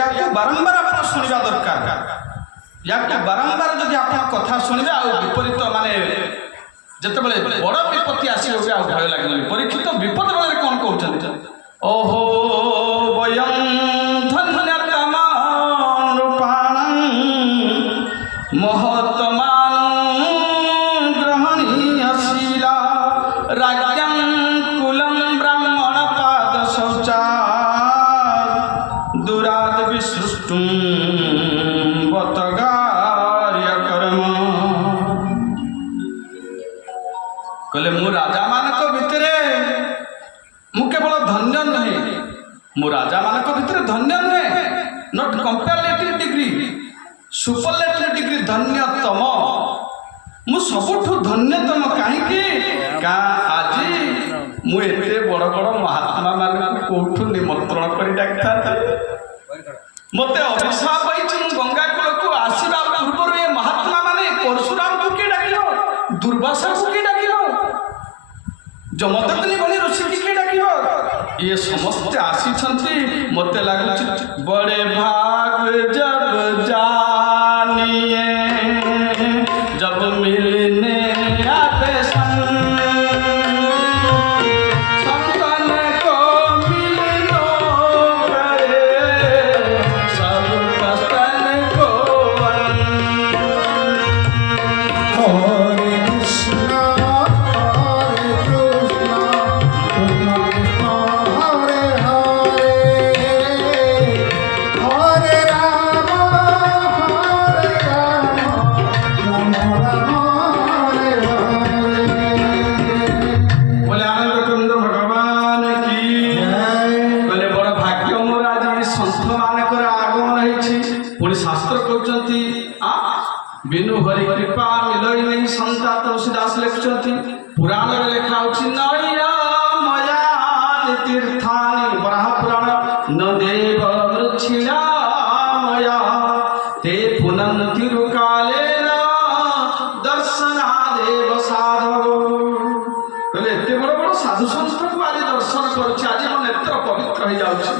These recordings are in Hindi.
या बारंबार आप शुणा दरकार या बारंबार जब आप कथा शुणे आ विपरीत माने जिते बड़ विपत्ति आसो भय लगे परीक्षित विपद बेले कौन कहते ओहो वयं धन्यतम नृपाणं महत्तमान ग्रहणीयशीला राज्ञं कुलं ब्राह्मण पाद शौचा दुराद विसृष्टुं बतगार्य कर्म कहले मु राजा मानक भितरे मु केवल धन्य नुहे मु राजा मानक भितरे धन्य नुहे not comparative degree superlative degree धन्यतम मु सबुठु धन्यतम कहीं का आज मु एते बड़ बड़ महात्मा मान कोठु निमंत्रण कर डाक्ता मते अभिशाप पाइछि गंगा कूल को आसीबा पूर्व ये महात्मा माने परशुराम को के डाकिलो दुर्वासा को के डाकिलो जमदग्नि बनी ऋषि की डाकिलो ये समस्त आसी मते लागुच बड़े भाग जब जानिए जब मिलने आते संतन को मिलो करे सब कस्तन को हरे कृष्ण हरे हरे हरे राम राम राम हरे हरे। बोले आनंद कुंद भगवान की बोले बड़ भाग्य मोर आज संत मानकर आगमन होइछि पुणी शास्त्र कहउचंती बिनु हरि कृपा मिलई नहीं संता तुलसीदास लिखुचंती पुराण रे लेखा होछि नया मया तीर्थानि बराह पुराण न देव वृक्षिणा मया ते पुनन्ति रुकालेन दर्शना देव साधो कहले एते बड़ बड़ साधु संत को आज दर्शन करुछि आज मो नेत्र पवित्र हो जाउछि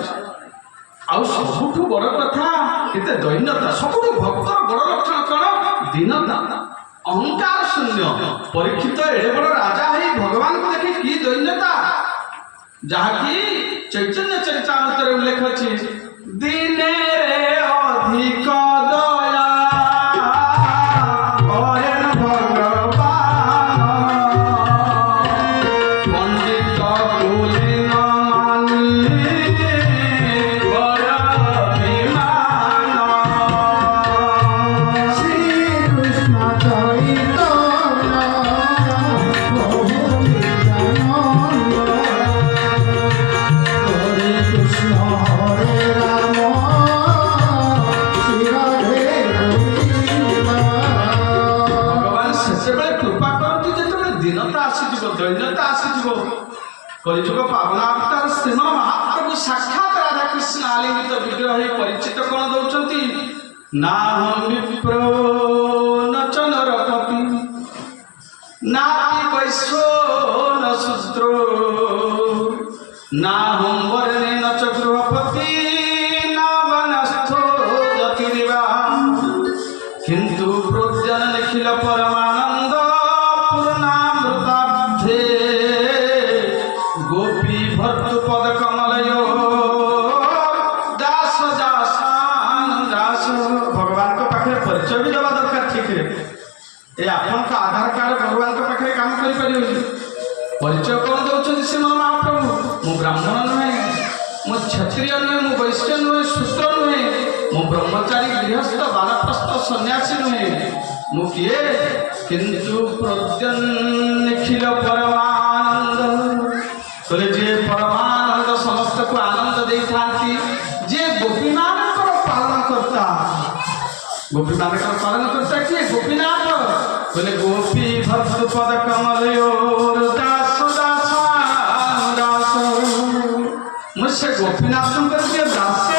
आउ सबुठु बड़ कथा केते दैन्यता सबुठु भक्तर बड़ लक्षण कौन दीनता अहंकार शून्य परीक्षित एड़े बड़ राजा है भगवान को देखि की दैन्यता जहाँकि चैतन्य चरितामृत उल्लेख अछि दिने अधिक दया करेन भगवान पंडित कुलीन मानी बड़ अभिमान श्री कृष्ण चैतन्य प्रभु नित्यानंद हरे कृष्ण हरे राम श्री राधे गोविंद। भगवान से कृपा करती जिते दीनता आसीज दैन्यता आसीज कलिजुग पावनावतार श्रीमन महाप्रभु साक्षात राधा कृष्ण आलिंगित विग्रह परिचित कौन दौरान ना हम विप्रो न चनरकपि ना वैश्यो न शूद्रो ना हम वर्णे न च गृहपति ना वनस्थो जतिरिवा किंतु प्रोज्जन निखिल परमानंद पूर्णामृताब्धे गोपी भर्तु पद कमलयो दास दासान दास भगवान को पाखे परिचय भी देवा दरकार ठीक है ए आपन का आधार कार्ड भगवान को पाखे काम करि परियो परिचय कौन दउछन श्रीमन महाप्रभु मु ब्राह्मण नुहे मु क्षत्रिय नुहे मु वैश्य नुहे शूद्र नुहे मु ब्रह्मचारी गृहस्थ वानप्रस्थ सन्यासी नुहे मु किए किंतु प्रद्यन निखिल परमानंद बोले जे परमानंद समस्त को आनंद दे थांती जे गोपीनाथ पालन करता गोपीनाथ पालन करता किए गोपीनाथ बोले गोपी भक्त पद कमलयोर दास दासान दास मुझसे गोपीनाथ के दास्य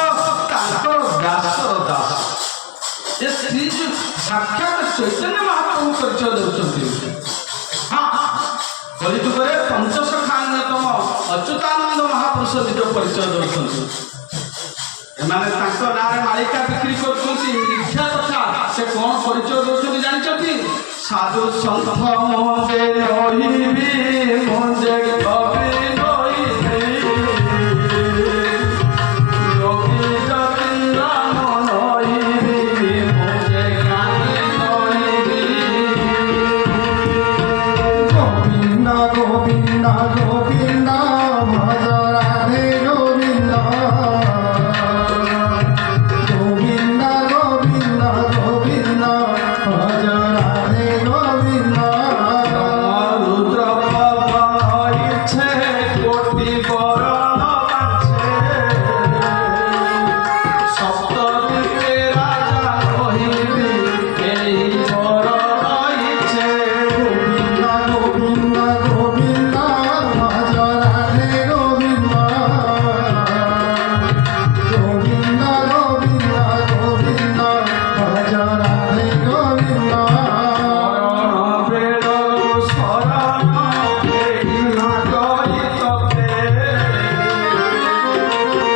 तांकर दासर दास ये श्री जो साक्षात चैतन्य महाप्रभु परिचय दौरान हाँ कलिजुगे पंचसखान्यतम अच्युतानंद महापुरुष निज परिचय दौरान ଏମାନେ ତାଙ୍କ ନାଁରେ ମାଳିକା ବିକ୍ରି କରୁଛନ୍ତି ମିଥ୍ୟା କଥା। ସେ କ'ଣ ପରିଚୟ ଦେଉଛନ୍ତି ଜାଣିଛନ୍ତି? ସାଧୁ ସନ୍ଥ ମନ୍ଦେ ରହିବି ମନ୍ଦେ କବି ରହିବି ଯୋଗୀ ଯତୀନ୍ଦ୍ର ମନଇବି ମନ୍ଦେ ଜ୍ଞାନୀ ରହିବି। গোবিন্দ গোবিন্দ গোবিন্দ ভজ রাধে গোবিন্দ গোবিন্দ গোবিন্দ গোবিন্দ ভজ রাধে গোবিন্দ রুদ্র পবন ইচ্ছে কোটি বরণ বাঞ্ছে সপ্তদ্বীপে রাজা রহিবি এই বরণ ইচ্ছে। গোবিন্দ গোবিন্দ গোবিন্দ ভজ রাধে গোবিন্দ গোবিন্দ গোবিন্দ গোবিন্দ ভজ রাধে গোবিন্দ শরণ বেদ শরণ এই নাগরি তপে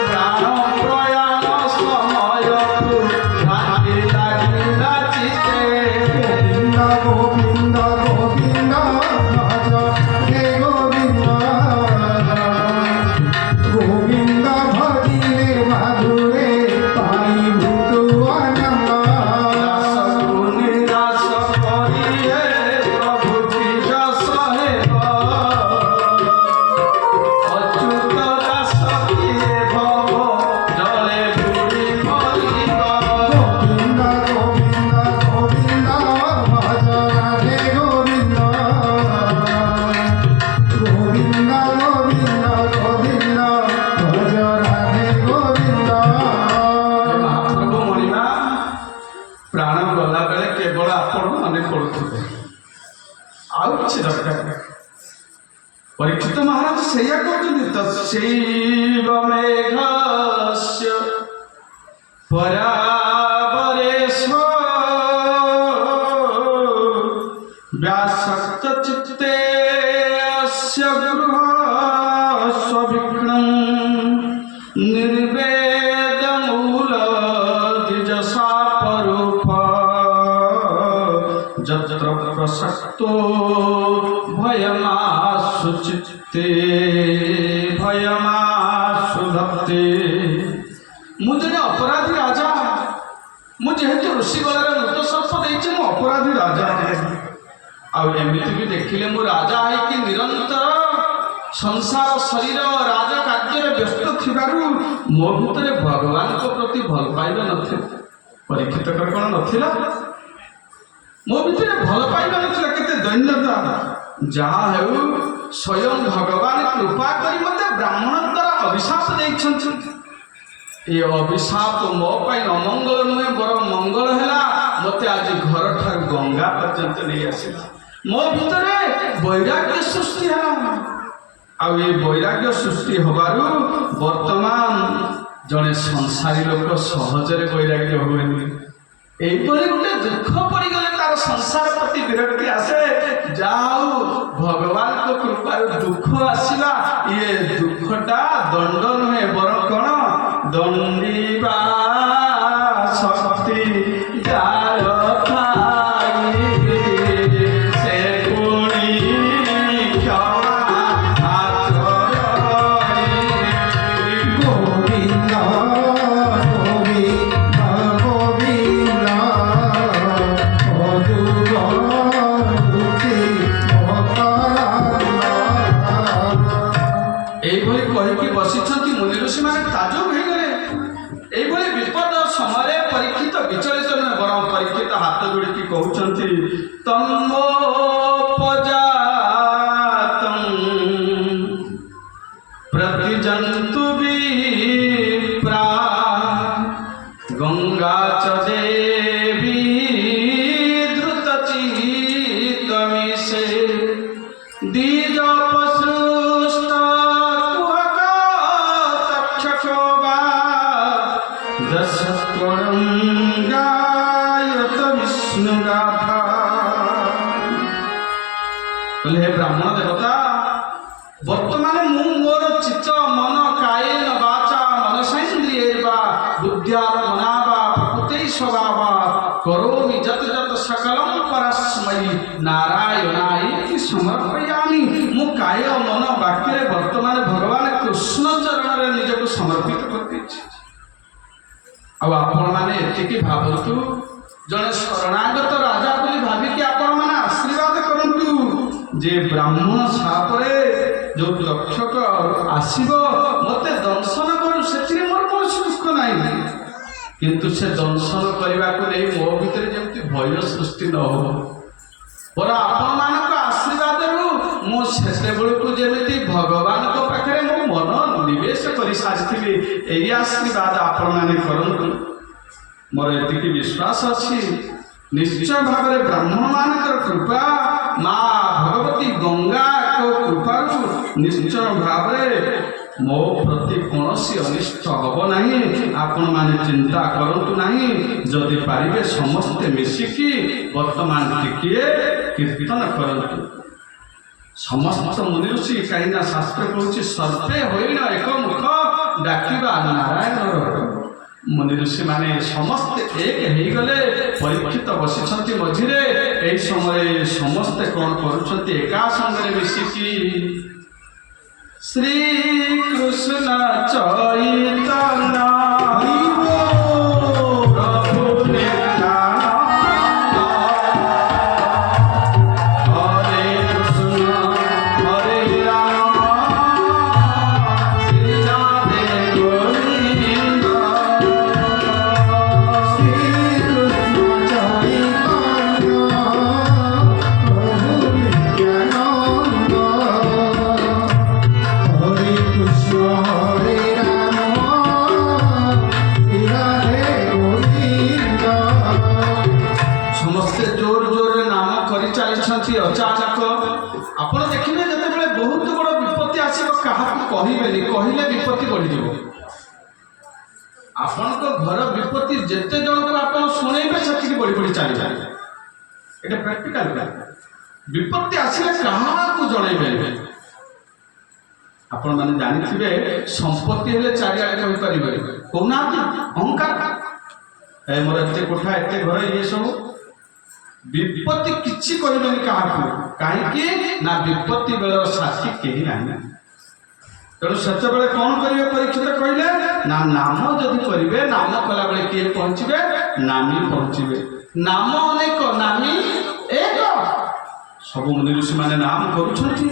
প্রাণ প্রয়াণ সময়তু রাখি লাগিলা চিতে। গোবিন্দ গোবিন্দ গোবিন্দ ভজ হে গোবিন্দ গোবিন্দ ভজিলে মাধুরে পাইবু তু আনন্দ নিরাশ করিয়ে প্রভু নিজ সহেব অচ্যুত দাস কিয়ে ভব জলে বুড়ি মরিব। গোবিন্দ গোবিন্দ গোবিন্দ ভজ রাধে গোবিন্দ গোবিন্দ গোবিন্দ গোবিন্দ ভজ রাধে গোবিন্দ ମହାପ୍ରଭୁ ମଣିମା ପ୍ରାଣ ଗଲା ବେଳେ କେବଳ ଆପଣ ମନେ ପଡୁଥିବେ, ଆଉ କିଛି ଦରକାର ନାହିଁ। ପରୀକ୍ଷିତ ମହାରାଜ ସେଇଆ କହୁଛନ୍ତି ତ ଶୈବ ମେଘସ୍ୟ ପରାବରେଶ ବ୍ୟାସକ୍ତ ଚିତ୍ତେ ଅସ୍ୟ ଗୃହ ସ୍ୱବିଘ୍ନଂ ନିର୍ବେଦ ମୂଳ ଦ୍ୱିଜ ସାପରୂପ যত্র প্রসক্তো ভয়মাসু চিত্তে ভয়মাসু ভক্তে। ମୁଁ ଜଣେ ଅପରାଧୀ ରାଜା। ମୁଁ ଯେହେତୁ ଋଷି ଗଳାରେ ମୃତ ସର୍ପ ଦେଇଛି, ମୁଁ ଅପରାଧୀ ରାଜା। ଆଉ ଏମିତି ବି ଦେଖିଲେ ମୁଁ ରାଜା ହେଇକି ନିରନ୍ତର ସଂସାର ଶରୀର ରାଜ କାର୍ଯ୍ୟରେ ବ୍ୟସ୍ତ ଥିବାରୁ ମୋ ଭିତରେ ଭଗବାନଙ୍କ ପ୍ରତି ଭଲ ପାଇବା ନଥିଲା। ପରୀକ୍ଷିତଙ୍କର କ'ଣ ନଥିଲା? ମୋ ଭିତରେ ଭଲ ପାଇବା ନଥିଲା। କେତେ ଦୈନ୍ୟତା! ଯାହା ହେଉ ସ୍ୱୟଂ ଭଗବାନ କୃପା କରି ମୋତେ ବ୍ରାହ୍ମଣ ଦ୍ୱାରା ଅଭିଶାପ ଦେଇଛନ୍ତି। ଏ ଅଭିଶାପ ମୋ ପାଇଁ ଅମଙ୍ଗଳ ନୁହେଁ, ବରଂ ମଙ୍ଗଳ ହେଲା। ମୋତେ ଆଜି ଘରଠାରୁ ଗଙ୍ଗା ପର୍ଯ୍ୟନ୍ତ ନେଇ ଆସିଲା। ମୋ ଭିତରେ ବୈରାଗ୍ୟ ସୃଷ୍ଟି ହେଲା। ଆଉ ଏ ବୈରାଗ୍ୟ ସୃଷ୍ଟି ହେବାରୁ ବର୍ତ୍ତମାନ ଜଣେ ସଂସାରୀ ଲୋକ ସହଜରେ ବୈରାଗ୍ୟ ହୁଏନି। এইপরি গোটে দুঃখ পড়িগলে তার সংসার প্রতি বিরক্তি আসে। যাও ভগবানଙ୍କ কৃপার দুঃখ আসিলা। ইয়ে দুঃখটা দণ্ড নুহে, বরং কোণ দণ্ডিবা শক্তি যার ঠাই সে পুনি ক্ষমা আচরণী। গোবিন্দ গোবিন্দ গোবিন্দ মধুরূপী ভক্তানন্দ। এইভাবে কহিকি বসিଛନ୍ତି মুনি ঋষিମାନେ ତାଜୁବ ହେଇଗଲେ। এইভাবে ବିପଦ ସମୟରେ ପରୀକ୍ଷିତ ବିଚଳିତ ନୁହେଁ, ବରଂ ପରୀକ୍ଷିତ ହାତ ଯୋଡ଼ିକି କହୁଛନ୍ତି ତମୋପଜାତଂ ପ୍ରତିଜନ୍ତୁ ବିପ୍ରା ଗଙ୍ଗା চ দেবী দ্রুত চিত্তমিষে দ্বিজ পসৃষ্ট কুহক তক্ষকো বা দশত্বরং গায়ত বিষ্ণু গাথা। বলে হে ব্রাহ্মণ দেবতা, বর্তমানে ମୁଁ ମୋର ଚିତ୍ତ ମନ କାୟେନ ବାଚା ମନସେନ୍ଦ୍ରିୟେର୍ବା ଆଉ ଆପଣମାନେ ଏତିକି ଭାବନ୍ତୁ, ଜଣେ ଶରଣାଗତ ରାଜା ବୋଲି ଭାବିକି ଆପଣମାନେ ଆଶୀର୍ବାଦ କରନ୍ତୁ ଯେ ବ୍ରାହ୍ମଣ ସାପରେ ଯୋଉ ରକ୍ଷକ ଆସିବ ମୋତେ ଦଂଶନ କରୁ, ସେଥିରେ ମୋର କୌଣସି ଦୁଃଖ ନାହିଁ। କିନ୍ତୁ ସେ ଦଂଶନ କରିବାକୁ ନେଇ ମୋ ଭିତରେ ଯେମିତି ଭୟ ସୃଷ୍ଟି ନ ହବ। ପର ଆପଣମାନଙ୍କ ଆଶୀର୍ବାଦରୁ ମୁଁ ସେତେବେଳକୁ ଯେମିତି ଭଗବାନଙ୍କ ପାଖରେ ମୋ ମନ ନିବେଶ କରିସାରିଥିବି, ଏହି ଆଶୀର୍ବାଦ ଆପଣମାନେ କରନ୍ତୁ। ମୋର ଏତିକି ବିଶ୍ୱାସ ଅଛି, ନିଶ୍ଚୟ ଭାବରେ ବ୍ରାହ୍ମଣମାନଙ୍କର କୃପା, ମା ଭଗବତୀ ଗଙ୍ଗାଙ୍କ କୃପାରୁ ନିଶ୍ଚୟ ଭାବରେ ମୋ ପ୍ରତି କୌଣସି ଅନିଷ୍ଟ ହେବ ନାହିଁ। ଆପଣମାନେ ଚିନ୍ତା କରନ୍ତୁ ନାହିଁ। ଯଦି ପାରିବେ ସମସ୍ତେ ମିଶିକି ବର୍ତ୍ତମାନ ଟିକିଏ କୀର୍ତ୍ତନ କରନ୍ତୁ। ସମସ୍ତ ମୁନି ଋଷି, କାହିଁକିନା ଶାସ୍ତ୍ର କହୁଛି ସର୍ବେ ହରିଣ ଏକ ମୁଖ ଡାକିବା ନାରାୟଣର। ମୁନି ଋଷିମାନେ ସମସ୍ତେ ଏକ ହେଇଗଲେ। ପରୀକ୍ଷିତ ବସିଛନ୍ତି ମଝିରେ। ଏହି ସମୟରେ ସମସ୍ତେ କ'ଣ କରୁଛନ୍ତି? ଏକା ସାଙ୍ଗରେ ମିଶିକି ଶ୍ରୀକୃଷ୍ଣ ଚୈତନ୍ୟ ପ୍ରଭୁ ନିତ୍ୟାନନ୍ଦ ହରେ କୃଷ୍ଣ ହରେ ରାମ ଶ୍ରୀ ରାଧେ ଗୋବିନ୍ଦ। ଶ୍ରୀକୃଷ୍ଣ ଚୈତନ୍ୟ ପ୍ରଭୁ ନିତ୍ୟାନନ୍ଦ ହରେ କୃଷ୍ଣ ହରେ ରାମ ଶ୍ରୀ ରାଧେ ଗୋବିନ୍ଦ। ସମସ୍ତେ ଜୋର ଜୋରରେ ନାମ କରି ଚାଲିଛନ୍ତି। ଅଚାନକ ଆପଣ ଦେଖିବେ ଯେତେବେଳେ ବହୁତ ବଡ଼ ବିପତ୍ତି ଆସିବ, କାହାକୁ କହିବେନି, କହିଲେ ବିପତ୍ତି ବଢ଼ିଯିବ। ଆପଣଙ୍କ ଘର ବିପତ୍ତି ଯେତେ ଜଣକୁ ଆପଣ ଶୁଣେଇବେ ସେତିକି ବଢ଼ି ବଢ଼ି ଚାଲିବେ। ଏଇଟା ପ୍ରାକ୍ଟିକାଲ କଥା। ବିପତ୍ତି ଆସିଲେ କାହାକୁ ଜଣେଇବେନି। ଆପଣମାନେ ଜାଣିଥିବେ ସମ୍ପତ୍ତି ହେଲେ ଚାରିଆଡ଼େ କହିପାରିବେ, କହୁନାହାନ୍ତି ଅହଙ୍କାର, ମୋର ଏତେ କୋଠା ଏତେ ଘର ଇଏ ସବୁ। ବିପତ୍ତି କିଛି କହିବେନି କାହାକୁ। କାହିଁକି ନା ବିପତ୍ତି ବେଳର ସାଥୀ କେହି ନାହିଁ। ତେଣୁ ସେତେବେଳେ କ'ଣ କରିବେ? ପରୀକ୍ଷିତ କହିଲେ ନା ନାମ ଯଦି କରିବେ, ନାମ କଲାବେଳେ କିଏ ପହଞ୍ଚିବେ? ନାମୀ ପହଞ୍ଚିବେ। ନାମ ଅନେକ, ନାମୀ ଏକ। ସବୁ ମୁନି ଋଷିମାନେ ନାମ କରୁଛନ୍ତି।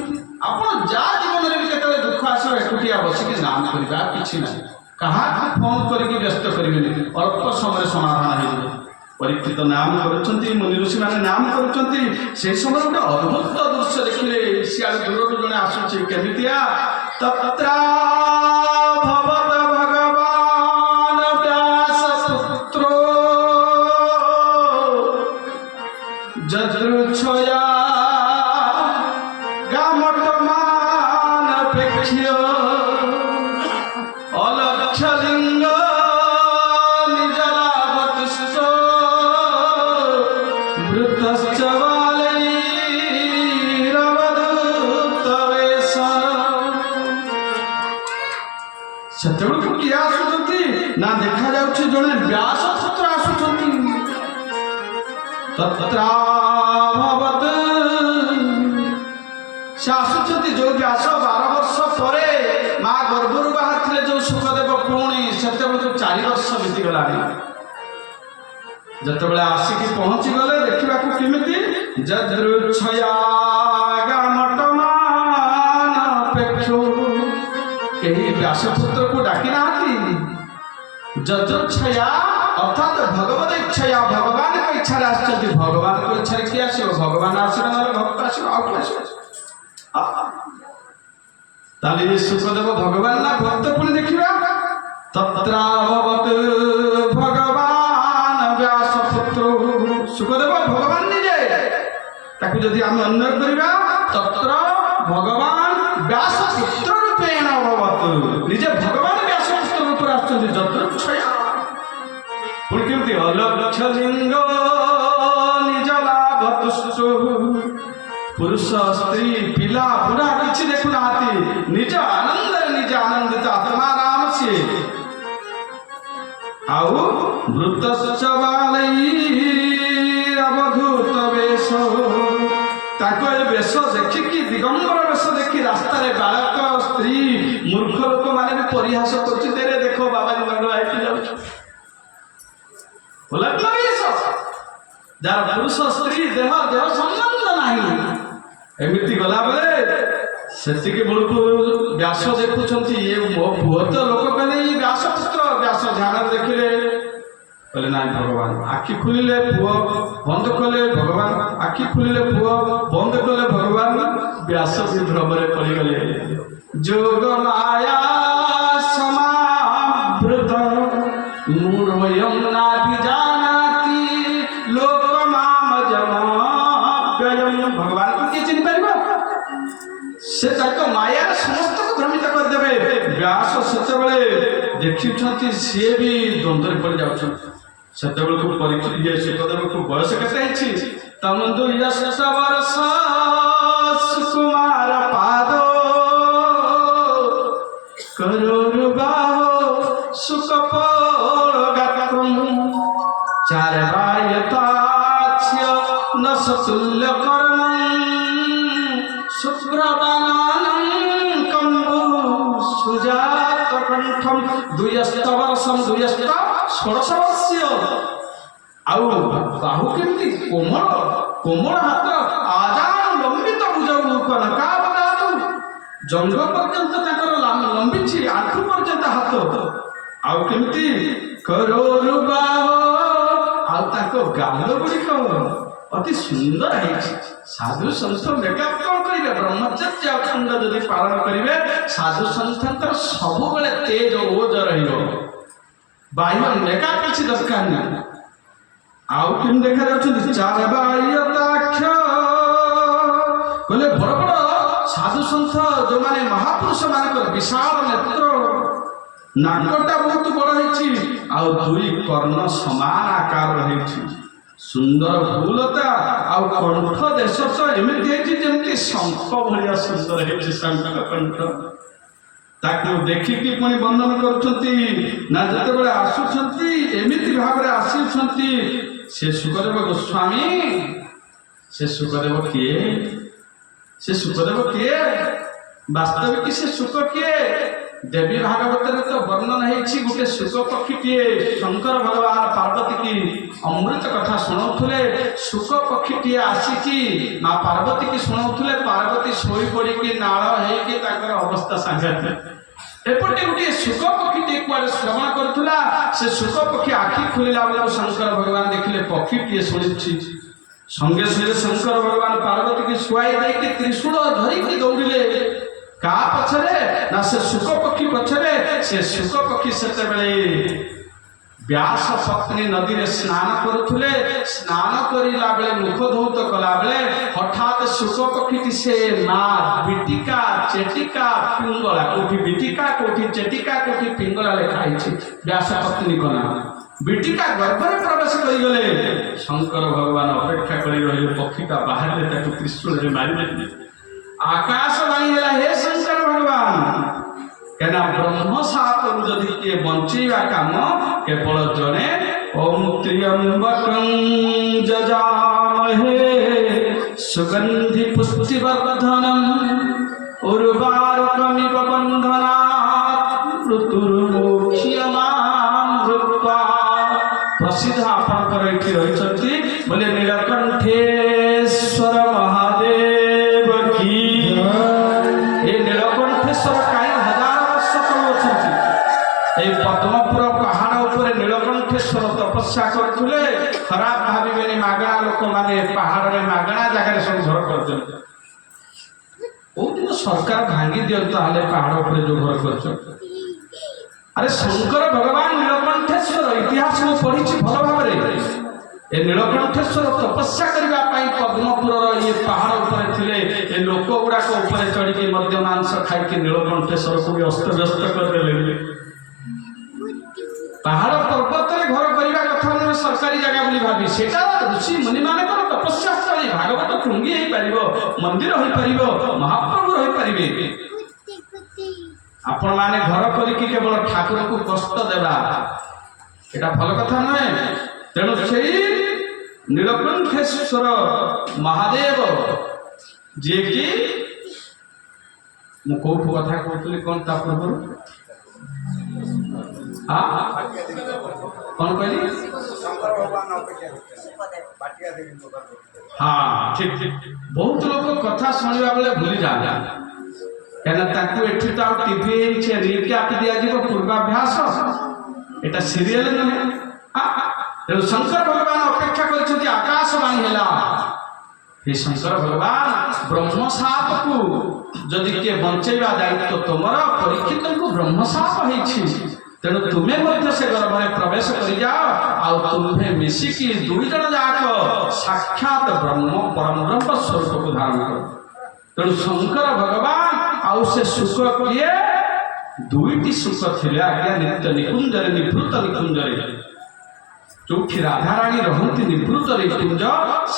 ଆପଣ ଯାହା ଜୀବନରେ ବି କେତେବେଳେ ଦୁଃଖ ଆସିବ, ଏକୁଟିଆ ବସିକି ନାମ କରିବା, କିଛି ନାହିଁ। କାହାକୁ ଫୋନ କରିକି ବ୍ୟସ୍ତ କରିବେନି, ଅଳ୍ପ ସମୟରେ ସମାଧାନ ହେଇଯିବ। ପରୀକ୍ଷିତ ନାମ କରୁଛନ୍ତି, ମୁନି ଋଷିମାନେ ନାମ କରୁଛନ୍ତି। ସେହି ସମୟରେ ଗୋଟେ ଅଦ୍ଭୁତ ଦୃଶ୍ୟ ଦେଖିଲେ। ସିଆଡ଼େ ଦୂରରୁ ଜଣେ ଆସୁଛି। କେମିତିଆ? ତତ୍ର ଭବତ ଭଗବାନ ବ୍ୟାସ ପୁତ୍ରୋ ଯଦୃଚ୍ଛୟା ଗାମଟମାନପେକ୍ଷ୍ୟ ଅଲକ୍ଷ୍ୟଲିଙ୍ଗ ନିଜଲାଭତୁଷ୍ଟ ବୃତ୍ତଶ୍ଚ ବାଲୈରବଧୂତ ବେଶ। ସେତେବେଳକୁ କିଏ ଆସୁଛନ୍ତି? ନା ଦେଖାଯାଉଛି ଜଣେ ବ୍ୟାସ ପୁତ୍ର ଆସୁଛନ୍ତି। ତତ୍ରାଭବତ୍ ସେ ଆସୁଛନ୍ତି। ଯୋଉ ବ୍ୟାସ 12 ବର୍ଷ ପରେ ମା ଗର୍ଭରୁ ବାହାରିଥିଲେ ଯୋଉ ସୁଖଦେବ, ପୁଣି ସେତେବେଳକୁ 4 ବର୍ଷ ବିତିଗଲାଣି। ଯେତେବେଳେ ଆସିକି ପହଞ୍ଚିଗଲେ, ଦେଖିବାକୁ କେମିତି? ଯଦୃଚ୍ଛୟା ଗାମଟମାନପେକ୍ଷ୍ୟ। କେହି ବ୍ୟାସପୁତ୍ରକୁ ଡାକି ନାହାନ୍ତି। ଯଦୃଚ୍ଛୟା ଅର୍ଥାତ୍ ଭଗବତ ଇଚ୍ଛୟା, ଭଗବାନଙ୍କ ଇଚ୍ଛାରେ ଆସିଛନ୍ତି। ଭଗବାନଙ୍କ ଇଚ୍ଛାରେ କିଏ ଆସିବ? ଭଗବାନ ଆସିବେ, ନହେଲେ ଭକ୍ତ ଆସିବ, ଆଉ କିଏ ଆସିବ? ତାହେଲେ ସୁଖଦେବ ଭଗବାନ ନା ଭକ୍ତ? ପୁଣି ଦେଖିବା ତତ୍ରାଭବତ୍ ଭଗବାନ ବ୍ୟାସ ପୁତ୍ର। ସୁଖଦେବ ଭଗବାନ ନିଜେ। ତାକୁ ଯଦି ଆମେ ଅନ୍ୟ କରିବା, ତତ୍ର ଭଗବାନ ବ୍ୟାସ ପୁତ୍ର ରୂପେଣ ଅଭବତ୍। ନିଜେ ଭଗବାନ ବ୍ୟାସ ପୁତ୍ର ରୂପରେ ଆସୁଛନ୍ତି। ଯଦୃଚ୍ଛୟା। ପୁଣି କେମିତି? ଅଲକ୍ଷ୍ୟଲିଙ୍ଗ ନିଜଲାଭତୁଷ୍ଟ। ପୁରୁଷ, ସ୍ତ୍ରୀ, ପିଲା, ବୁଢ଼ା କିଛି ଦେଖୁନାହାନ୍ତି। ନିଜ ଆନନ୍ଦରେ ନିଜେ ଆନନ୍ଦିତ ଆତ୍ମାରାମ ସିଏ। ଆଉ ବୃତ୍ତଶ୍ଚ ବାଲୈରବଧୂତ ବେଶ। ତାଙ୍କ ଏ ବେଶ ଦେଖିକି, ଦିଗମ୍ବର ବେଶ ଦେଖି ରାସ୍ତାରେ ବାଳକ, ସ୍ତ୍ରୀ, ମୂର୍ଖ ଲୋକମାନେ ବି ପରିହାସ କରୁଛନ୍ତି। ଦେଖ ବାବାଜୀ ନଗର ହେଇକି ଯାଉଛୁ। ଯାହାର ପୁରୁଷ ସ୍ତ୍ରୀ ଦେହ ସମ୍ବନ୍ଧ ନାହିଁ, ଏମିତି ଗଲାବେଳେ ସେତିକି ବେଳକୁ ବ୍ୟାସ ଦେଖୁଛନ୍ତି ଇଏ ମୋ ପୁଅ ତ, ଲୋକ କହିଲେ ଇଏ ବ୍ୟାସ ପୁତ୍ର। ବ୍ୟାସ ଧ୍ୟାନରେ ଦେଖିଲେ, କହିଲେ ନାଇଁ ଭଗବାନ। ଆଖି ଖୋଲିଲେ ପୁଅ, ବନ୍ଦ କଲେ ଭଗବାନ, ଆଖି ଖୋଲିଲେ ପୁଅ, ବନ୍ଦ କଲେ ଭଗବାନ। ବ୍ୟାସ ବିଭ୍ରମରେ ପଡ଼ିଗଲେ। ଯୋଗ ମାୟା ସମାବୃତ ମୂଢ଼ୋऽୟଂ ନାଭିଜାନାତି ଲୋକମାମଜମାପ୍ୟୟଂ। ଭଗବାନଙ୍କୁ କିଏ ଚିହ୍ନିପାରିବ? ସେ ତାଙ୍କ ମାୟାର ସମସ୍ତଙ୍କୁ ଭ୍ରମିତ କରିଦେବେ। ବ୍ୟାସ ସେତେବେଳେ ଦେଖିଛନ୍ତି ସିଏ ବି ଦ୍ୱନ୍ଦ୍ୱରେ ପଡ଼ି ଯାଉଛନ୍ତି। ସେତେବେଳକୁ ପରୀକ୍ଷା ସୁଖଦେବକୁ ବୟସ କେତେ ହେଇଛି? ତମନ୍ତୁ ୟଶ ବର୍ଷ ସୁକୁମାର ପାଦ କରୁର୍ବାହ ସୁକପୋଳ ଗାତ୍ରଂ ଚାରବାୟତାଚ୍ୟ ନ ସତୁଲ୍ୟ କର୍ମଂ ଶୁଭ୍ରବାନାନଂ କମ୍ବୁ ସୁଜାତ କଣ୍ଠଂ ଦୁୟସ୍ତ ବର୍ଷଂ ଦୁୟସ୍ତ ଷୋଡ଼ଶ ବର୍ଷ। ଆଉ ବାହୁ କେମିତି କୋମଳ କୋମଳ ହାତ, ଆଜାନ ଲମ୍ବିତ ଭୁଜ କନକାବଦାତୁ, ଜଙ୍ଘ ପର୍ଯ୍ୟନ୍ତ ତାଙ୍କର ଲମ୍ବିଛି, ଆଣ୍ଠୁ ପର୍ଯ୍ୟନ୍ତ ହାତ। ଆଉ କେମିତି କରୋରୁବାହ, ଆଉ ତାଙ୍କ ଗାଲ ଗୁଡ଼ିକ ଅତି ସୁନ୍ଦର ହେଇଛି। ସାଧୁ ସନ୍ଥ ମେକଅପ୍ କ'ଣ କରିବେ? ବ୍ରହ୍ମଚର୍ଯ୍ୟ ଅଖଣ୍ଡ ଯଦି ପାଳନ କରିବେ, ସାଧୁ ସନ୍ଥଙ୍କର ସବୁବେଳେ ତେଜ ଓଜ ରହିବ। ବାହ୍ୟ ମେକଅପ୍ କିଛି ଦରକାର ନାହିଁ। ଆଉ କେମିତି ଦେଖାଯାଉଛନ୍ତି? ଚାରବାୟତାକ୍ଷ, କହିଲେ ବଡ଼ ବଡ଼ ସାଧୁ ସନ୍ଥ ଯୋଉମାନେ ମହାପୁରୁଷ ମାନଙ୍କର ବିଶାଳ ନେତ୍ର, ନାକଟା ବହୁତ ବଡ଼ ହେଇଛି, ଆଉ ଦୁଇ କର୍ଣ୍ଣ ସମାନ ଆକାର ହେଇଛି। ସୁନ୍ଦର ଭୂଲତା, ଆଉ କଣ୍ଠ ଦେଶ ତ ଏମିତି ହେଇଛି ଯେମିତି ଶଙ୍ଖ ଭଳିଆ ସୁନ୍ଦର ହେଇଛି ଶଙ୍ଖ କଣ୍ଠ। ତାକୁ ଦେଖିକି ପୁଣି ବନ୍ଦନ କରୁଛନ୍ତି। ନା ଯେତେବେଳେ ଆସୁଛନ୍ତି ଏମିତି ଭାବରେ ଆସୁଛନ୍ତି, ସେ ସୁଖଦେବ ଗୋସ୍ୱାମୀ, ସେ ସୁଖଦେବ କିଏ? ସେ ସୁଖଦେବ କିଏ? ବାସ୍ତବିକ ସେ ସୁଖ କିଏ? ଦେବୀ ଭାଗବତରେ ତ ବର୍ଣ୍ଣନ ହେଇଛି ଗୋଟେ ସୁଖ ପକ୍ଷୀଟିଏ ଶଙ୍କର ଭଗବାନ ପାର୍ବତୀ କି ଅମୃତ କଥା ଶୁଣାଉଥିଲେ। ସୁଖ ପକ୍ଷୀଟିଏ ଆସିକି ମା ପାର୍ବତୀ କି ଶୁଣାଉଥିଲେ। ପାର୍ବତୀ ଶୋଇ ପଡ଼ିକି ନାଳ ହେଇକି ତାଙ୍କର ଅବସ୍ଥା ସାଂଘାତିକ। ଏପଟେ ଗୋଟିଏ ସୁଖ ପକ୍ଷୀଟିଏ କୁଆଡ଼େ ଶ୍ରବଣ କରୁଥିଲା। ସେ ସୁଖ ପକ୍ଷୀ ଆଖି ଖୋଲିଲା ବେଳକୁ ଶଙ୍କର ଭଗବାନ ଦେଖିଲେ ପକ୍ଷୀଟିଏ ଶୁଣିଛି। ସଙ୍ଗେ ସଙ୍ଗେ ଶଙ୍କର ଭଗବାନ ପାର୍ବତୀକି ଶୁଆଇ ଦେଇକି ତ୍ରିଶୂଳ ଧରିକି ଦୌଡ଼ିଲେ। କାହା ପଛରେ? ନା ସେ ସୁଖ ପକ୍ଷୀ ପଛରେ। ସେ ସୁଖ ପକ୍ଷୀ ସେତେବେଳେ ବ୍ୟାସ ପତ୍ନୀ ନଦୀରେ ସ୍ନାନ କରୁଥିଲେ। ସ୍ନାନ କରିଲା ବେଳେ ମୁଖ ଧୌତ କଲା ବେଳେ ହଠାତ୍ ସୁଖ ପକ୍ଷୀଟି ସେ ମା ବିଟିକା ଚେଟିକା ପିଙ୍ଗଳା, କୋଉଠି ବିଟିକା କୋଉଠି ଚେଟିକା କୋଉଠି ପିଙ୍ଗଳା ଲେଖା ହେଇଛି ବ୍ୟାସ ପତ୍ନୀଙ୍କ ନାଁ। ବିଟିକା ଗର୍ଭରେ ପ୍ରବେଶ କରିଗଲେ। ଶଙ୍କର ଭଗବାନ ଅପେକ୍ଷା କରି ରହିଲେ, ପକ୍ଷୀଟା ବାହାରିଲେ ତାକୁ ତ୍ରିଶୂଳରେ ମାରିଲେ। ଆକାଶବାଣୀ ହେଲା, ହେ ଶଙ୍କର ଭଗବାନ, କାହିଁକିନା ବ୍ରହ୍ମ ଶାପରୁ ଯଦି କିଏ ବଞ୍ଚେଇବା କାମ କେବଳ ଜଣେ। ଓମ୍ ତ୍ର୍ୟମ୍ବକଂ ଯଜାମହେ ସୁଗନ୍ଧି ପୁଷ୍ଟିବର୍ଧନଂ ଉର୍ବାରୁକମିବ ବନ୍ଧନାତ୍ ମୃତ୍ୟୁର୍ମୋକ୍ଷ୍ୟମାମୃତ୍ୱା। ପ୍ରସିଦ୍ଧ ଆପଣଙ୍କର ଏଠି ରହିଛନ୍ତି ବୋଲି ନୀଳକଣ୍ଠେଶ୍ୱର ମହାଦେବ କି। ଏ ନୀଳକଣ୍ଠେଶ୍ୱର କାହିଁ ହଜାର ବର୍ଷ ତଳୁ ଅଛନ୍ତି। এই ପଦ୍ମପୁର ପାହାଡ଼ ଉପରେ ନୀଳକଣ୍ଠେଶ୍ୱର ତପସ୍ୟା କରୁଥିଲେ। ଖରାପ ଭାବିବେନି, ମାଗଣା ଲୋକମାନେ ପାହାଡ଼ରେ ମାଗଣା ଜାଗାରେ ସବୁ ଘର କରୁଛନ୍ତି। କୋଉଦିନ ସରକାର ଭାଙ୍ଗି ଦିଅନ୍ତୁ ତାହେଲେ ପାହାଡ଼ ଉପରେ ଯୋଉ ଘର କରୁଛନ୍ତି। ଆରେ ଶଙ୍କର ଭଗବାନ ନୀଳକଣ୍ଠେଶ୍ୱର ଇତିହାସ ମୁଁ ପଢିଛି ଭଲ ଭାବରେ। ଏ ନୀଳକଣ୍ଠେଶ୍ୱର ତପସ୍ୟା କରିବା ପାଇଁ ପଦ୍ମପୁରର ଇଏ ପାହାଡ଼ ଉପରେ ଥିଲେ। ଏ ଲୋକ ଗୁଡାକ ଉପରେ ଚଢିକି ମଧ୍ୟ ମାଂସ ଖାଇକି ନୀଳକଣ୍ଠେଶ୍ୱରକୁ ବି ଅସ୍ତବ୍ୟସ୍ତ କରିଦେଲେ। ପାହାଡ଼ ପର୍ବତରେ ଘର କରିବା କଥା ନୁହେଁ ସରକାରୀ ଜାଗା ବୋଲି ଭାବି, ସେଟା ଋଷି ମୁନିମାନଙ୍କର ତପସ୍ୟା ସ୍ଥଳୀ। ଭାଗବତ ଟୁଙ୍ଗି ହେଇପାରିବ, ମନ୍ଦିର ହୋଇପାରିବ, ମହାପ୍ରଭୁ ରହିପାରିବେ। ଆପଣମାନେ ଘର କରିକି କେବଳ ଠାକୁରଙ୍କୁ କଷ୍ଟ ଦେବା, ଏଟା ଭଲ କଥା ନୁହେଁ। ତେଣୁ ସେଇ ନୀଳକଣ୍ଠେଶ୍ୱର ମହାଦେବ ଯିଏକି, ମୁଁ କୋଉଠୁ କଥା କହୁଥିଲି କ'ଣ ତା ପୂର୍ବରୁ? କ'ଣ କହିଲି? हाँ ठीक ठीक बहुत लोग कथा शुणा बेले भूली जाए कहीं एठी तो टीवी रिक्याप दिया पूर्वाभ्यास एटा सीरियल नुहे तेणु शंकर भगवान अपेक्षा कर आकाशवाणी है हे शंकर भगवान ब्रह्मशाप को जदि किए बंचेवा दायित्व तुमर परीक्षित को ब्रह्मशाप है तेणु तुम्हें से गर्भ में प्रवेश कर जाओ आउ तुम्हें मिसिकी दुई जन जाक साक्षात ब्रह्म परम ब्रह्म स्वरूप को धारण कर तेणु शंकर भगवान आउ से सुख किए दुईटी सुख थे आज्ञा नित्य निकुंजरे निवृत्त निकुंजरे जो राधाराणी रहती निवृत्त निकुंज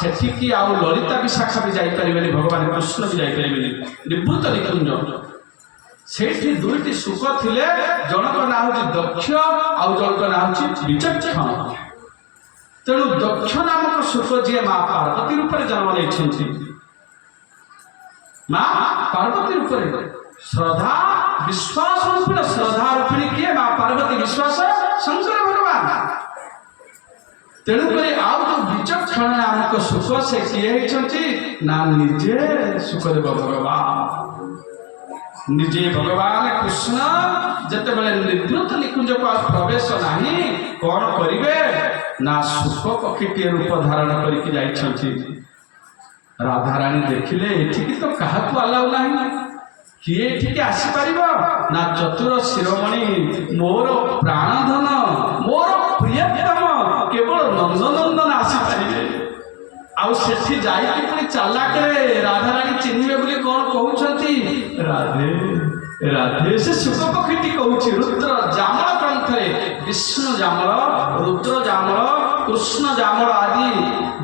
से आउ ललिता विशाखा भी जापरें भगवान कृष्ण भी जापरें निवृत्त निकुंज से दुईटी सुख थे जनक ना हूँ दक्ष आउ जनक ना हूँ विचक्षण तेणु दक्ष नामक सुख जी माँ पार्वती रूप में जन्म नहीं माँ पार्वती रूप श्रद्धा विश्वास रूपी श्रद्धा रूपिणी किए माँ पार्वती विश्वास शंकर भगवान तेणुक आउ जो विचक्षण नामक सुख से किए ना निजे सुखदेव भगवान निजे भगवान कृष्ण जिते बड़े निवृत्त निकुंज को प्रवेश नहीं कौन करेंगे ना सुख पक्षी रूप धारण करके राधाराणी देखिले एठिकी तो क्या अलाउ ना किए एठिकी आसीपर ना चतुर शिरोमणि मोर प्राणधन मोर प्रियतम केवल नंदनंदन आसीपर आउ सेठी जाई चालाक राधाराणी चिन्हे बोली कौन कहते राधे राधे से सुख पक्षी कहूँ रुद्र जामल ग्रंथ विष्णु जामल रुद्र जामल कृष्ण जामल आदि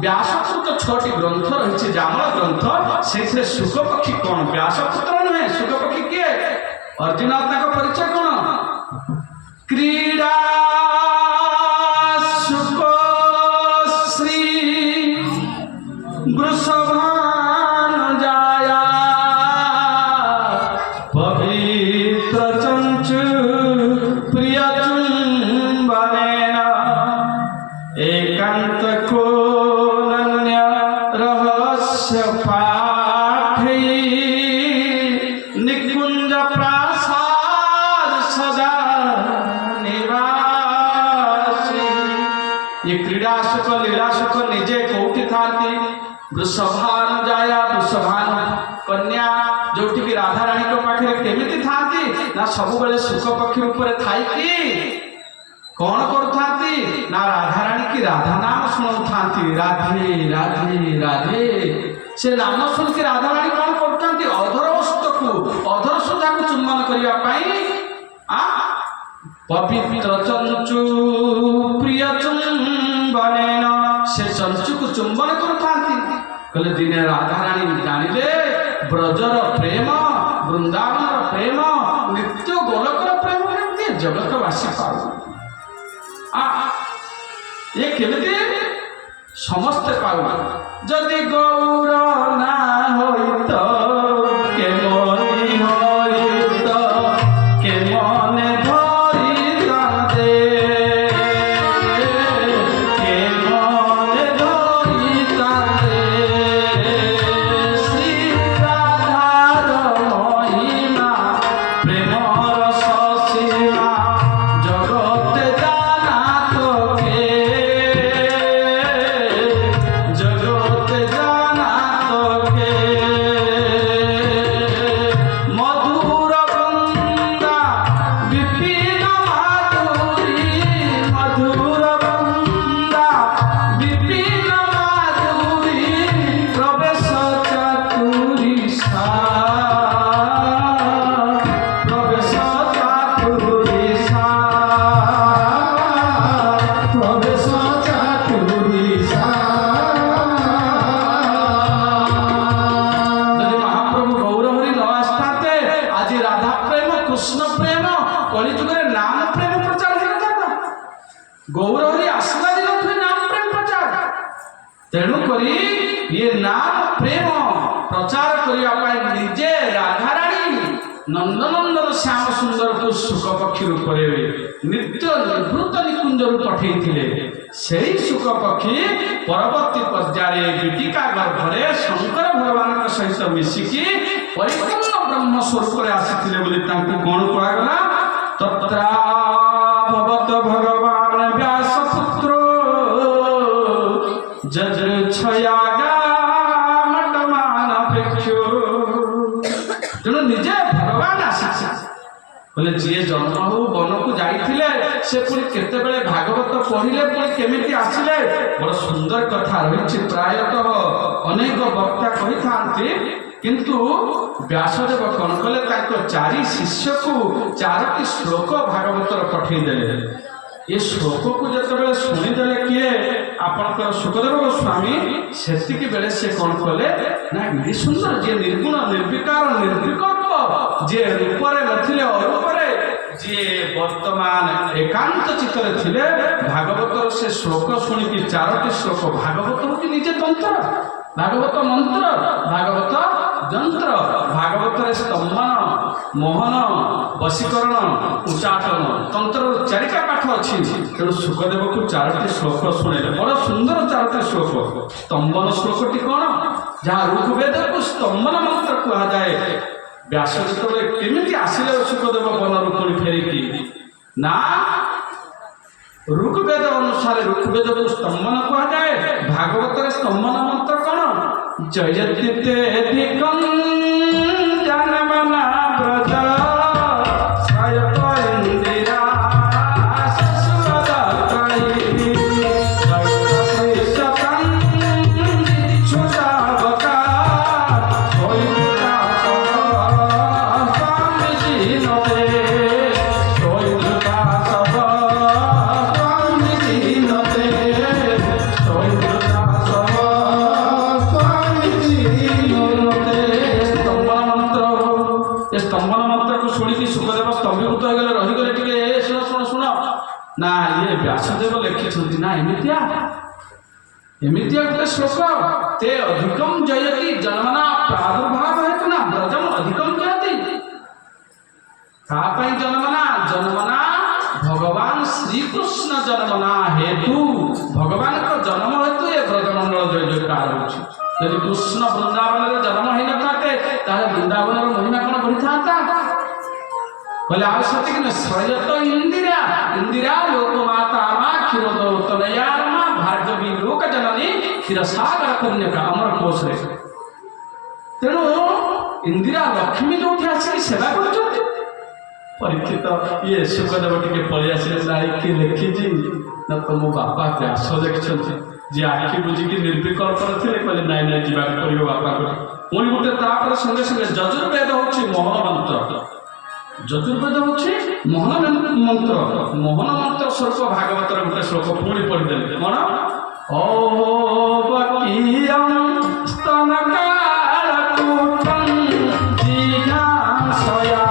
व्यासकृत 6टी ग्रंथ रही जामल ग्रंथ से सुख पक्षी कौन व्यासपुत्र नुहे सुख पक्षी किए अर्जुन परिचय कौन क्रीड़ा वृषभान जाया पवित्र चंचु प्रिय चुंबनेन एकांत को नन्य रहस्य पाठै निकुंज प्रासाद सदा निवासी ये क्रीड़ा सुख लीला सुख निजे कौटी था वृषभान जाया वृषभान कन्या जो राधाराणी को पाखे केमिति थांती ना सब बेले सुख पक्षी ऊपर थाई कौन कर ना राधाराणी की राधा नाम शुणु थांती राधे राधे राधे से नाम शुण की राधाराणी कौन कर अधर वस्तु को अधर सुधा को चुम्बन करने पवित्र चंचु प्रिय चुंबन से चंचु को चुंबन कर कहले दिने राधाराणी जानिले ब्रजर प्रेम वृंदावन प्रेम नित्य गोलकर प्रेम केमती जगतवासी पाऊ ये केमती समस्ते पाऊ जदि गौर ना होई तो के मोहि होई तो के मने धरी दे के मने धरी दे गौरहरी आसला दिन नाम प्रेम प्रचार तेणुक ये नाम प्रेम प्रचार करने निजे राधाराणी ନନ୍ଦନନ୍ଦନ ଶ୍ୟାମ ସୁନ୍ଦରକୁ ଶୁକ ପକ୍ଷୀ ରୂପରେ ନିତ୍ୟ ନିଭୃତ ନିକୁଞ୍ଜରୁ ପଠେଇଥିଲେ। ସେହି ଶୁକ ପକ୍ଷୀ ପରବର୍ତ୍ତୀ ପର୍ଯ୍ୟାୟରେ ବିଟିକା ଗର୍ଭରେ ଶଙ୍କର ଭଗବାନଙ୍କ ସହିତ ମିଶିକି ପରିପୂର୍ଣ୍ଣ ବ୍ରହ୍ମ ସ୍ୱରୂପରେ ଆସିଥିଲେ ବୋଲି ତାଙ୍କୁ କଣ କୁହାଗଲା? ତତ୍ରା ଭବତ ଭଗବାନ ବ୍ୟାସ ପୁତ୍ର ଯଜଛୟାଗା ମଟମାନ ପ୍ରେକ୍ଷ୍ୟ। ତେଣୁ ନିଜେ ଭଗବାନ ଆସିছে ବୋଲେ ଯିଏ ଜନ୍ମ ହଉ ବନକୁ ଯାଇଥିଲେ ସେ ପୁଣି କେତେବେଳେ ଭାଗବତ ପଢିଲେ ପୁଣି କେମିତି ଆସିଲେ? ବଡ଼ ସୁନ୍ଦର କଥା ରହିଛି। ପ୍ରାୟତଃ ଅନେକ ବକ୍ତା କହିଥାନ୍ତି, କିନ୍ତୁ ବ୍ୟାସଦେବ କଣ କଲେ? ତାଙ୍କ 4 ଶିଷ୍ୟକୁ 4ଟି ଶ୍ଲୋକ ଭାଗବତର ପଠେଇଦେଲେ। ଏ ଶ୍ଲୋକକୁ ଯେତେବେଳେ ଶୁଣିଦେଲେ କିଏ? ଆପଣଙ୍କର ସୁଖଦେବ ଗୋସ୍ୱାମୀ। ସେତିକି ବେଳେ ସେ କଣ କଲେ ନା, ଏମିତି ସୁନ୍ଦର, ଯିଏ ନିର୍ଗୁଣ ନିର୍ବିକାର ନିର୍ବିକଳ୍ପ, ଯିଏ ରୂପରେ ନଥିଲେ ଅରୂପରେ, ଯିଏ ବର୍ତ୍ତମାନ ଏକାନ୍ତ ଚିତ୍ତରେ ଥିଲେ, ଭାଗବତର ସେ ଶ୍ଲୋକ ଶୁଣିକି 4ଟି ଶ୍ଲୋକ। ଭାଗବତ ହଉଛି ନିଜେ ତନ୍ତ୍ର, ଭାଗବତ ମନ୍ତ୍ର, ଭାଗବତ ଯନ୍ତ୍ର। ଭାଗବତରେ ସ୍ତମ୍ଭନ, ମୋହନ, ବଶୀକରଣ, ଉଚ୍ଚାଟନ, ତନ୍ତ୍ରର 4ଟା ପାଠ ଅଛି। ତେଣୁ ସୁଖଦେବକୁ 4ଟି ଶ୍ଲୋକ ଶୁଣେଇଲେ। ବଡ଼ ସୁନ୍ଦର 4ଟି ଶ୍ଲୋକ। ସ୍ତମ୍ଭନ ଶ୍ଲୋକଟି କଣ? ଯାହା ଋଗ୍ବେଦକୁ ସ୍ତମ୍ଭନ ମନ୍ତ୍ର କୁହାଯାଏ। ବ୍ୟାସ ଯେତେବେଳେ କେମିତି ଆସିଲେ ସୁଖଦେବ ବନରୁ ପୁଣି ଫେରିକି, ନା ଋଗ୍ବେଦ ଅନୁସାରେ ଋଗ୍ବେଦକୁ ସ୍ତମ୍ଭନ କୁହାଯାଏ। ଭାଗବତରେ ସ୍ତମ୍ଭନ ମନ୍ତ୍ର କଣ? ଜୟତୀତେ ଧିକଂ ଜାନମନା ବ୍ରଜ ସାୟତ ଇନ୍ଦିରା ଶଶୁରଦତ୍ତାଇ ଜୟତୀଶତଂ ଛୁତାବକା ସୈଦୁତା ସ୍ୱାମୀ ଜୀନତେ ସୈଦୁତା ସ୍ୱାମୀ ଜୀନତେ ସୈଦୁତା স্তম্ভন মন্ত্রକୁ ଶୁଣିକି ସୁଖଦେବ ସ୍ତମ୍ଭୀଭୂତ ହେଇଗଲେ, ରହିଗଲେ। ଟିକେ ଶୁଣ ଶୁଣ ଶୁଣ, ନା ଇଏ ବ୍ୟାସଦେବ ଲେଖିଛନ୍ତି ନା ଏମିତିଆ ଗୋଟେ ଶ୍ଲୋକ। ତେ ଅଧିକଂ ଜୟତି ଜନ୍ମନା ପ୍ରାଦୁର୍ଭାବ ହେତୁ ନା ବ୍ରଜମ ଅଧିକଂ ଜୟତି। କାହା ପାଇଁ ଜନ୍ମନା? ଜନ୍ମନା ଭଗବାନ ଶ୍ରୀକୃଷ୍ଣ ଜନ୍ମନା ହେତୁ, ଭଗବାନଙ୍କ ଜନ୍ମ ହେତୁ ଏ ବ୍ରଜମଣ୍ଡଳ ଜୟ ଜୟକାର ହେଉଛି। ଯଦି କୃଷ୍ଣ ବୃନ୍ଦାବନରେ ଜନ୍ମ ହେଇନଥାନ୍ତେ ତାହେଲେ ବୃନ୍ଦାବନର ମହିମା କଣ ବଢିଥାନ୍ତା? କହିଲେ ଆଉ ସେତିକି ନୁହେଁ। ଶ୍ରୟତ ଇନ୍ଦିରା, ଇନ୍ଦିରା ଲୋକମାତା ମା କ୍ଷୀରୋଦତନୟା ମା ଭାର୍ଗବୀ ଲୋକ ଜନନୀ କ୍ଷୀରସାଗର କନ୍ୟକା ଅମର କୋଶରେ। ତେଣୁ ଇନ୍ଦିରା ଲକ୍ଷ୍ମୀ ଯୋଉଠି ଆସିକି ସେବା କରୁଛନ୍ତି। ପରୀକ୍ଷିତ ଇଏ ସୁଖଦେବ ଟିକେ ପଳେଇ ଆସିଲେ। ନାଇଁ କିଏ ଲେଖିଛି ନା ତ ମୋ ବାପା ବ୍ୟାସ ଲେଖିଛନ୍ତି, ଯିଏ ଆଖି ବୁଝିକି ନିର୍ବିକଳ୍ପରେ ଥିଲେ। କହିଲେ ନାଇଁ ନାଇଁ ଯିବାକୁ ପଡ଼ିବ ବାପାକୁ। ପୁଣି ଗୋଟେ ତାପରେ ସଙ୍ଗେ ସଙ୍ଗେ ଯଜୁର୍ବେଦ ହଉଛି ମୋହନ ମନ୍ତ୍ର। ଯଜୁର୍ବେଦ ହଉଛି ମୋହନ ମନ୍ତ୍ର। ମୋହନ ମନ୍ତ୍ର ସ୍ୱରୂପ ଭାଗବତର ଗୋଟେ ଶ୍ଲୋକ ପୁଣି ପଢିଦେଲେ। କଣ? ଓ ବକିୟଂ ସ୍ତନକାଳକୂଟଂ ଜିଘାଂସୟା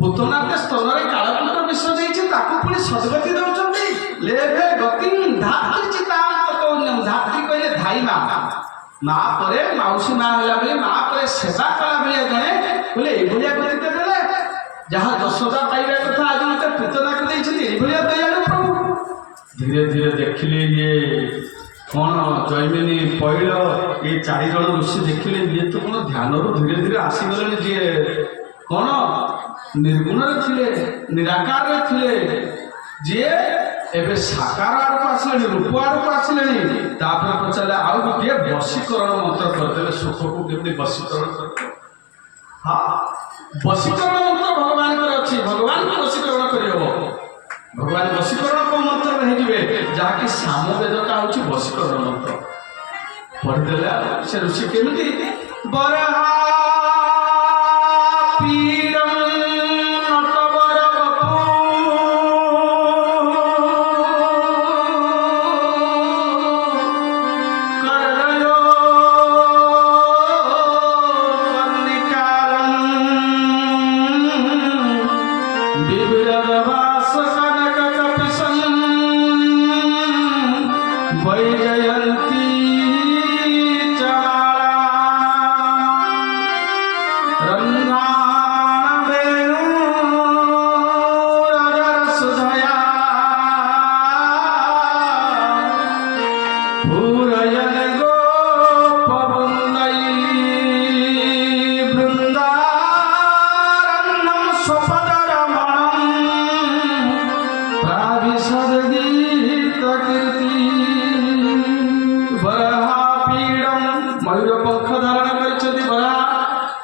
ପୁତନାଟେ ସ୍ତନରେ କାଳକୂଟ ବିଷ ଦେଇଛି, ତାକୁ ପୁଣି ସଦ୍ଗତି ଦେଉଛନ୍ତି। ଲେଭେ ଗତି ଧାତ୍ରୀ ଚିତାନ୍ତକୌନ୍ୟଂ। ଧାତ୍ରୀ କହିଲେ ଧାଇ ମା, ମା ପରେ ମାଉସୀ ମା ହେଲା ଭଳି, ମା ପରେ ସେବା କଲା ଭଳିଆ ଜଣେ ବୋଲେ ଏଇଭଳିଆ ଗତି ଦେଲେ। ଯାହା ଯଶୋଦା ପାଇବା କଥା ଆଜି ମତେ ପୁତନାକୁ ଦେଇଛନ୍ତି, ଏଇଭଳିଆ ଦୟାଳୁ ପ୍ରଭୁ। ଧୀରେ ଧୀରେ ଦେଖିଲେ ଇଏ କଣ ଜୈମିନୀ ପୈଳ ଏ 4 ଜଣ ଋଷି ଦେଖିଲେ ଇଏ ତ କଣ ଧ୍ୟାନରୁ ଧୀରେ ଧୀରେ ଆସିଗଲେଣି। ଯିଏ କଣ ନିର୍ଗୁଣରେ ଥିଲେ, ନିରାକାରରେ ଥିଲେ, ଯିଏ ଏବେ ସାକାର ଆଡ଼କୁ ଆସିଲେଣି, ରୂପ ଆଡ଼କୁ ଆସିଲେଣି। ତାପରେ ପଚାରିଲେ ଆଉ ଗୋଟିଏ ବଶୀକରଣ ମନ୍ତ୍ର କରିଦେଲେ। ସୁଖକୁ କେମିତି ବଶୀକରଣ କରିଦେଲେ? ହଁ, ବଶୀକରଣ ମନ୍ତ୍ର ଭଗବାନଙ୍କର ଅଛି। ଭଗବାନ भगवान वशीकरण को मंत्र ହେଇଯିବେ ଯାହାକି ସାମବେଦଟା ହେଉଛି ବଶୀକରଣ ମନ୍ତ୍ର ପଢିଦେଲେ ସେ ଋଷି କେମିତି ବରାହା ପୀଡ଼ଂ ନଟବର ବପୁ କରଲୟୋ କର୍ଣ୍ଣିକାରଂ ବିବିରବାସ କନକ କପିସଂ वैजयन्ती चमाला रन्ध्राणवेणुरजरसुधया पूरयन् गोपवृन्दै बृन्दारण्यं स्वपदरमणं प्राविशद्गीतकीर्ति मयूर पंख धारण कर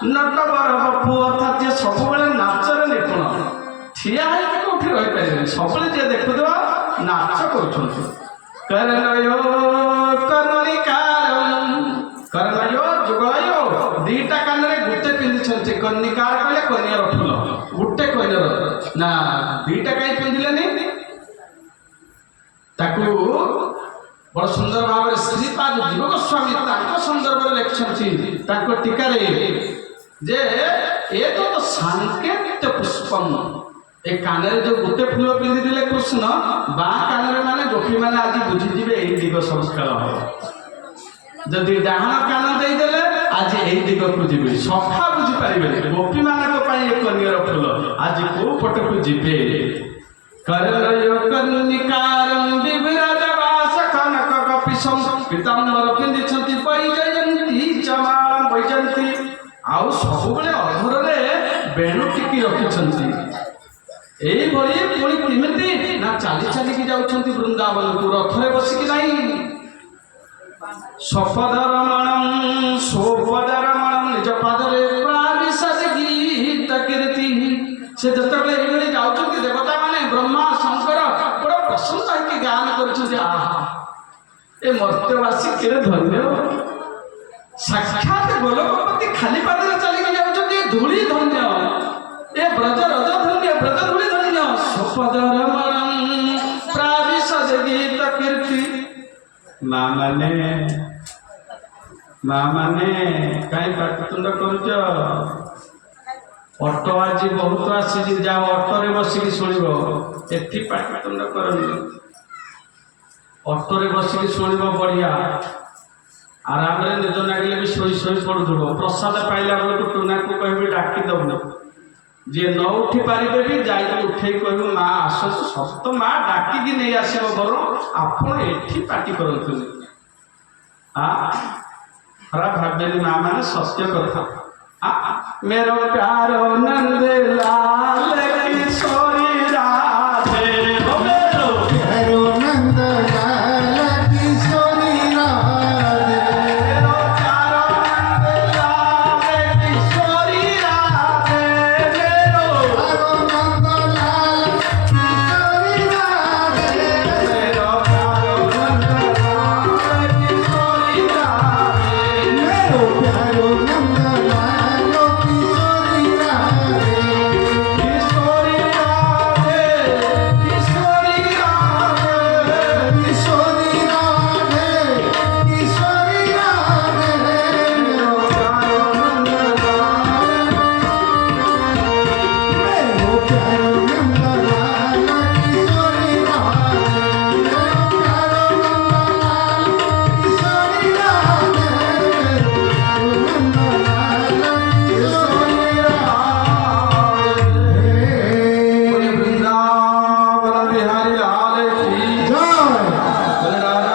नटबर बपु अर्थात जे सब नाचर निपुण ठिया कौटी रही पारे सब देखु नाच करनयो कर्णिकार जुगलय दीटा कान गोटे पिंधि कर्णिकार कहले कन्यार फूल गोटे कन्यार ना दीटा कहीं पिंधिले ताकू बड़ सुंदर भाव में श्रीपाद जीव गोस्वामी संदर्भ में लिखिं टीका जे ये तो सांकेत पुष्पम ए कान जो गोटे फूल पिंधि कृष्ण बा कान माने गोपी मैंने आज बुझीजे यही दिग संस्कार हम जदि डाण कान देदेले आज यही दिग को जी सफा बुझीपारे गोपी मान कन्यार फूल आज कौ पट को जी कर्णिकारं विविरजवास कनक कपिशं पीताम्बर पिंधि वैजयंती चमाला वैजयंती आउ सबुबले अधरे बेणु टिकी रखिछंती एई भली पुणी किमिति ना चाली चाली की जाउछंती वृंदावन को रथरे बसिकी नाही सपदरमणं सोपदरमणं निज पादरे प्राविशद गीत कीर्ति से जतबे एई जाउछंती देवता माने ब्रह्मा शंकर बड़ा प्रसन्न है गान कर मर्त्यवासी के धन्य साक्षात गोलोकपति खाली पादे चलिक जाऊँ धूली धन्य ए ब्रज रज धन्य ब्रज धूली धन्य स्वपदरमणं प्राविशद गीत कीर्ति माँ माने कहीं पाटतुंड कर ऑटो आज बहुत आसी जाओ ऑटो रे बसिकी शुणव एटी पाटतुंड कर ऑटो रे बसिकी शुणव बढ़िया आराम रे निज नागिले भी शोई शोई पड़ुथुब प्रसाद पाइला बेलू टुना को कह डाकी दबु जी न उठी पारे भी जाइए उठे कह माँ आस सत माँ डाकिकी नहीं आसब बर आपण एठी पार्टी करतु खराब भावेनी माँ मैंने सत्य कथा मेरो प्यारो नंद लाल किशोर